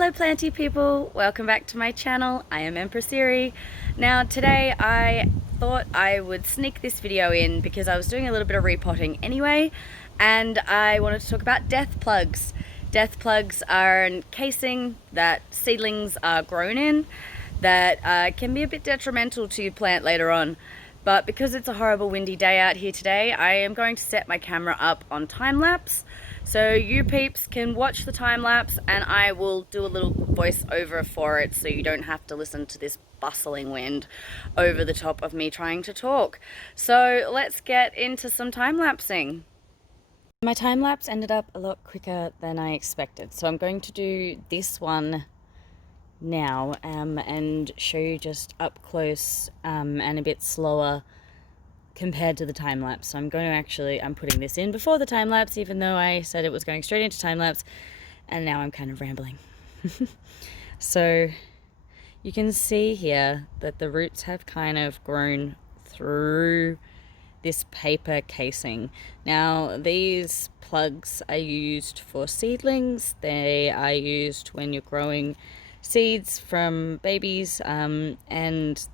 Hello planty people, welcome back to my channel. I am Empress. Now today I thought I would sneak this video in because I was doing a little bit of repotting anyway, and I wanted to talk about death plugs. Death plugs are a casing that seedlings are grown in that can be a bit detrimental to your plant later on. But because it's a horrible windy day out here today, I am going to set my camera up on time lapse. So you peeps can watch the time lapse and I will do a little voice over for it so you don't have to listen to this bustling wind over the top of me trying to talk. So let's get into some time lapsing. My time lapse ended up a lot quicker than I expected. So I'm going to do this one now and show you just up close and a bit slower compared to the time lapse. So I'm putting this in before the time lapse, even though I said it was going straight into time lapse, and now I'm kind of rambling. So you can see here that the roots have kind of grown through this paper casing. Now these plugs are used for seedlings. They are used when you're growing seeds from babies, and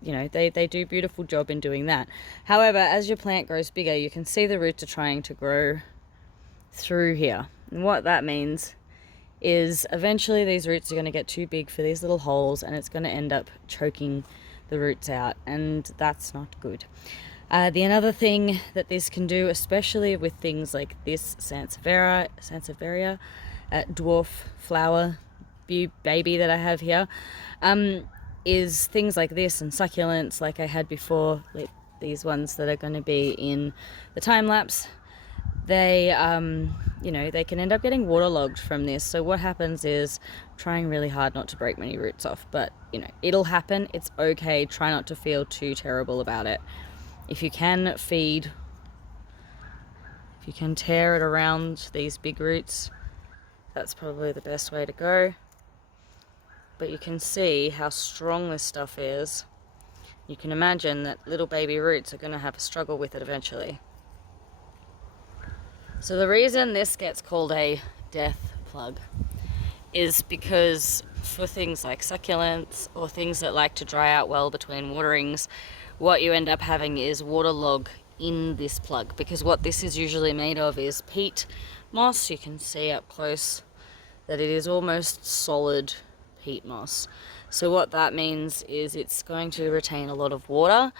you know, they do a beautiful job in doing that. However, as your plant grows bigger, you can see the roots are trying to grow through here, and what that means is eventually these roots are going to get too big for these little holes and it's going to end up choking the roots out, and that's not good. The another thing that this can do, especially with things like this Sansevieria dwarf flower baby that I have here, is things like this and succulents like I had before, like these ones that are going to be in the time lapse. They you know, they can end up getting waterlogged from this. So what happens is, I'm trying really hard not to break many roots off, but you know, it'll happen. It's okay. Try not to feel too terrible about it. If you can tear it around these big roots, that's probably the best way to go. But you can see how strong this stuff is. You can imagine that little baby roots are going to have a struggle with it eventually. So the reason this gets called a death plug is because for things like succulents or things that like to dry out well between waterings, what you end up having is waterlog in this plug, because what this is usually made of is peat moss. You can see up close that it is almost solid peat moss. So what that means is it's going to retain a lot of water,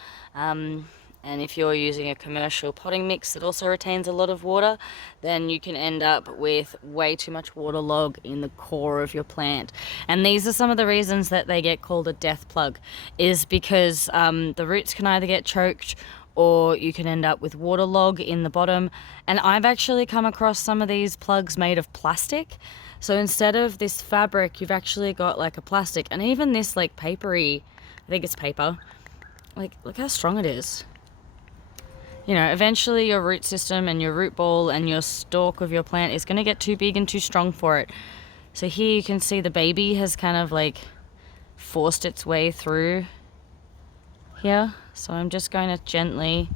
and if you're using a commercial potting mix that also retains a lot of water, then you can end up with way too much waterlog in the core of your plant. And these are some of the reasons that they get called a death plug, is because the roots can either get choked or you can end up with waterlog in the bottom. And I've actually come across some of these plugs made of plastic. So instead of this fabric, you've actually got like a plastic, and even this like papery, I think it's paper, like look how strong it is. You know, eventually your root system and your root ball and your stalk of your plant is going to get too big and too strong for it. So here you can see the baby has kind of like forced its way through here. So I'm just going to gently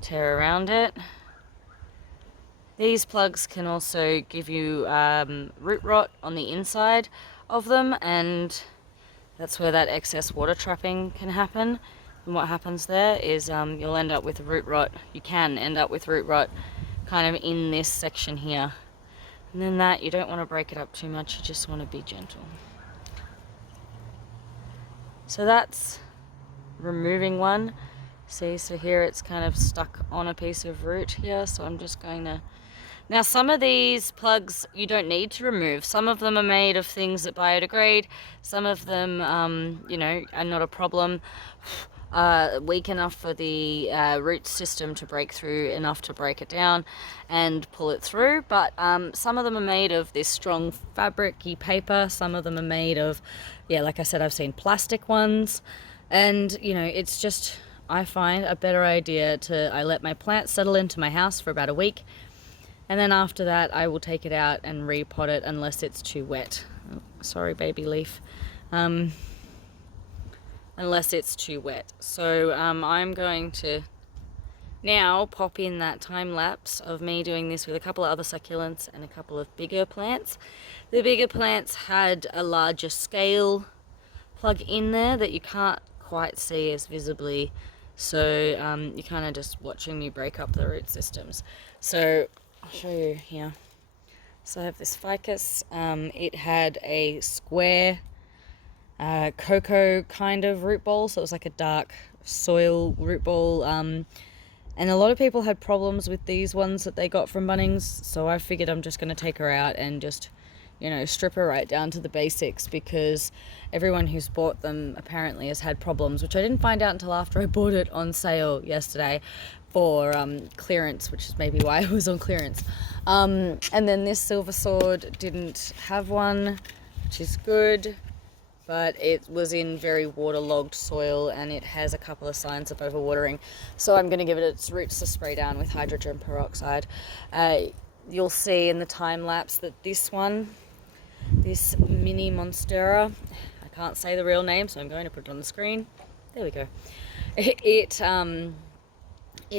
tear around it. These plugs can also give you root rot on the inside of them, and that's where that excess water trapping can happen. And what happens there is you'll end up with root rot. You can end up with root rot kind of in this section here. And then that, you don't want to break it up too much, you just want to be gentle. So that's removing one. See, so here it's kind of stuck on a piece of root here, so I'm just going to... Now some of these plugs you don't need to remove. Some of them are made of things that biodegrade. Some of them, you know, are not a problem. Weak enough for the root system to break through, enough to break it down and pull it through. But some of them are made of this strong fabric-y paper. Some of them are made of, yeah, like I said, I've seen plastic ones. And, you know, it's just, I find a better idea I let my plant settle into my house for about a week. And then after that, I will take it out and repot it unless it's too wet. Oh, sorry, baby leaf. Unless it's too wet. So I'm going to Now pop in that time lapse of me doing this with a couple of other succulents and a couple of bigger plants. The bigger plants had a larger scale plug in there that you can't quite see as visibly, so you're kind of just watching me break up the root systems. So I'll show you here. So I have this ficus. It had a square cocoa kind of root ball, so it was like a dark soil root ball, and a lot of people had problems with these ones that they got from Bunnings, so I figured I'm just going to take her out and just, you know, strip her right down to the basics, because everyone who's bought them apparently has had problems, which I didn't find out until after I bought it on sale yesterday for clearance, which is maybe why it was on clearance. And then this silver sword didn't have one, which is good, but it was in very waterlogged soil and it has a couple of signs of overwatering. So I'm going to give it its roots to spray down with hydrogen peroxide. You'll see in the time lapse that this one, this mini monstera, I can't say the real name, so I'm going to put it on the screen. There we go. It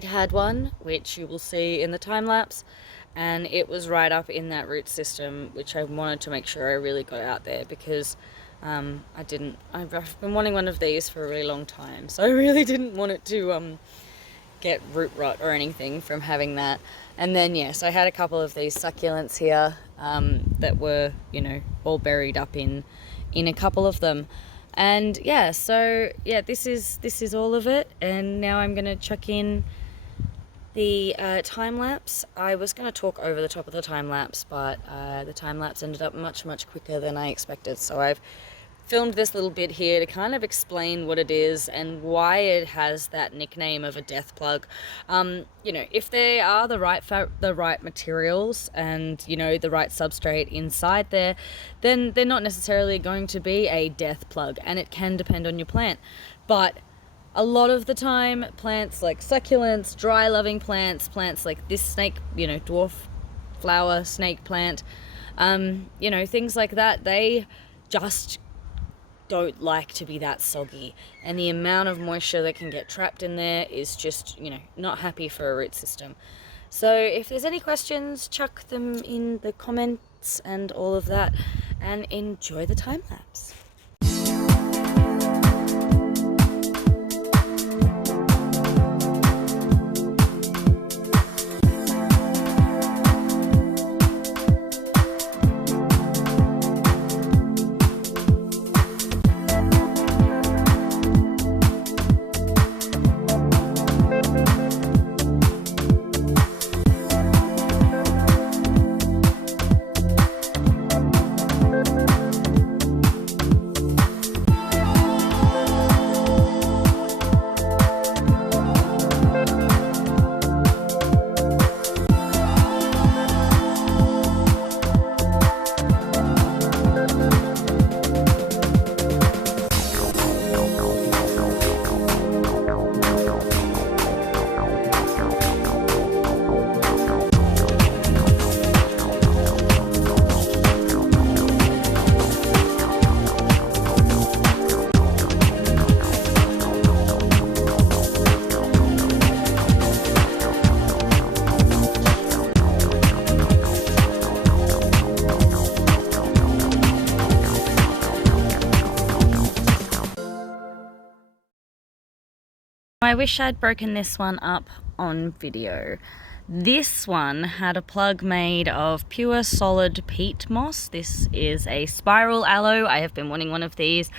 had one, which you will see in the time lapse, and it was right up in that root system, which I wanted to make sure I really got out there, because I've been wanting one of these for a really long time, so I really didn't want it to get root rot or anything from having that. And then yes, I had a couple of these succulents here that were, you know, all buried up in a couple of them. And yeah, so yeah, this is all of it. And now I'm gonna chuck in the time lapse. I was going to talk over the top of the time lapse, but the time lapse ended up much quicker than I expected. So I've filmed this little bit here to kind of explain what it is and why it has that nickname of a death plug. You know, if they are the right materials and, you know, the right substrate inside there, then they're not necessarily going to be a death plug, and it can depend on your plant. But a lot of the time, plants like succulents, dry loving plants, plants like this snake, you know, dwarf flower snake plant, you know, things like that, they just don't like to be that soggy, and the amount of moisture that can get trapped in there is just, you know, not happy for a root system. So if there's any questions, chuck them in the comments and all of that, and enjoy the time lapse. I wish I'd broken this one up on video. This one had a plug made of pure solid peat moss. This is a spiral aloe. I have been wanting one of these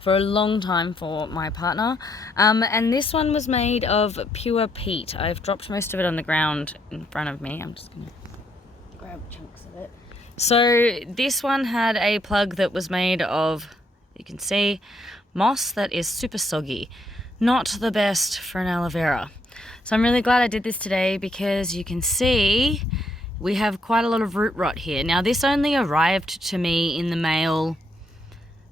for a long time for my partner. And this one was made of pure peat. I've dropped most of it on the ground in front of me. I'm just gonna grab chunks of it. So this one had a plug that was made of, you can see, moss that is super soggy. Not the best for an aloe vera. So I'm really glad I did this today, because you can see we have quite a lot of root rot here. Now this only arrived to me in the mail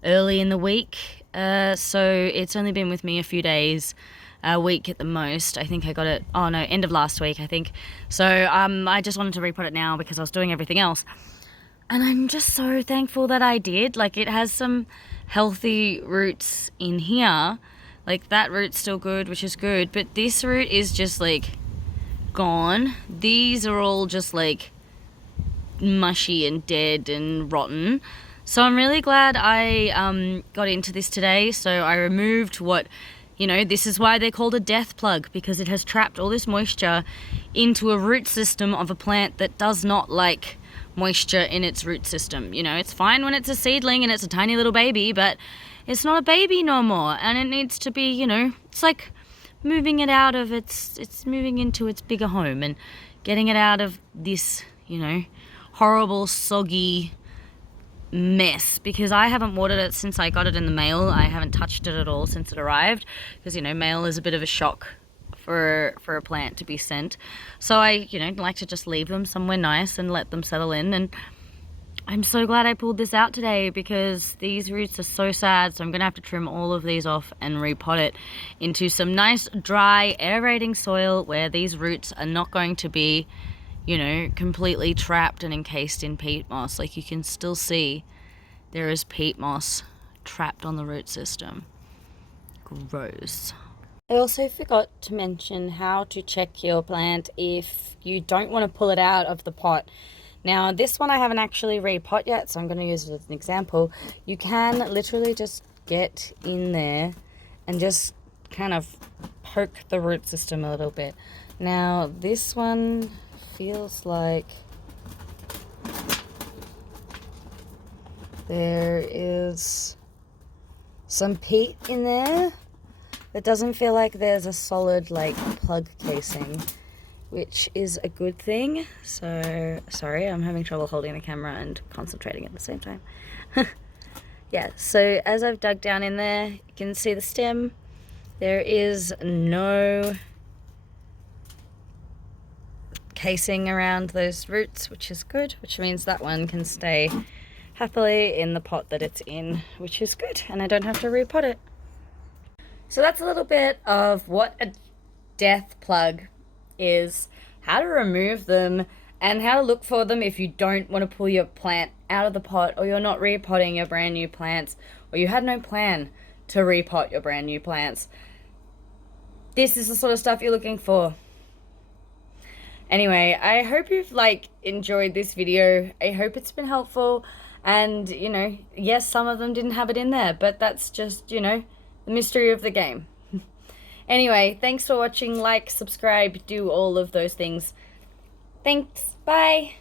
early in the week, so it's only been with me a few days, a week at the most. I think I got it, oh no, end of last week I think. So I just wanted to repot it now because I was doing everything else. And I'm just so thankful that I did. Like, it has some healthy roots in here. Like, that root's still good, which is good, but this root is just like gone. These are all just like mushy and dead and rotten. So I'm really glad I got into this today. So I removed what, you know, this is why they're called a death plug, because it has trapped all this moisture into a root system of a plant that does not like moisture in its root system. You know, it's fine when it's a seedling and it's a tiny little baby, but it's not a baby no more, and it needs to be, you know, it's like moving it out of it's moving into its bigger home and getting it out of this, you know, horrible soggy mess. Because I haven't watered it since I got it in the mail. I haven't touched it at all since it arrived, because, you know, mail is a bit of a shock for a plant to be sent. So I, you know, like to just leave them somewhere nice and let them settle in. And I'm so glad I pulled this out today, because these roots are so sad. So I'm gonna have to trim all of these off and repot it into some nice dry aerating soil where these roots are not going to be, you know, completely trapped and encased in peat moss. Like, you can still see there is peat moss trapped on the root system. Gross. I also forgot to mention how to check your plant if you don't want to pull it out of the pot. Now, this one I haven't actually repot yet, so I'm going to use it as an example. You can literally just get in there and just kind of poke the root system a little bit. Now, this one feels like there is some peat in there. It doesn't feel like there's a solid, like, plug casing, which is a good thing. So, sorry, I'm having trouble holding the camera and concentrating at the same time. Yeah, so as I've dug down in there, you can see the stem. There is no casing around those roots, which is good, which means that one can stay happily in the pot that it's in, which is good, and I don't have to repot it. So that's a little bit of what a death plug is, how to remove them, and how to look for them if you don't want to pull your plant out of the pot, or you're not repotting your brand new plants, or you had no plan to repot your brand new plants. This is the sort of stuff you're looking for. Anyway, I hope you've enjoyed this video. I hope it's been helpful. And, you know, yes, some of them didn't have it in there, but that's just, you know, the mystery of the game. Anyway, thanks for watching. Like, subscribe, do all of those things. Thanks. Bye.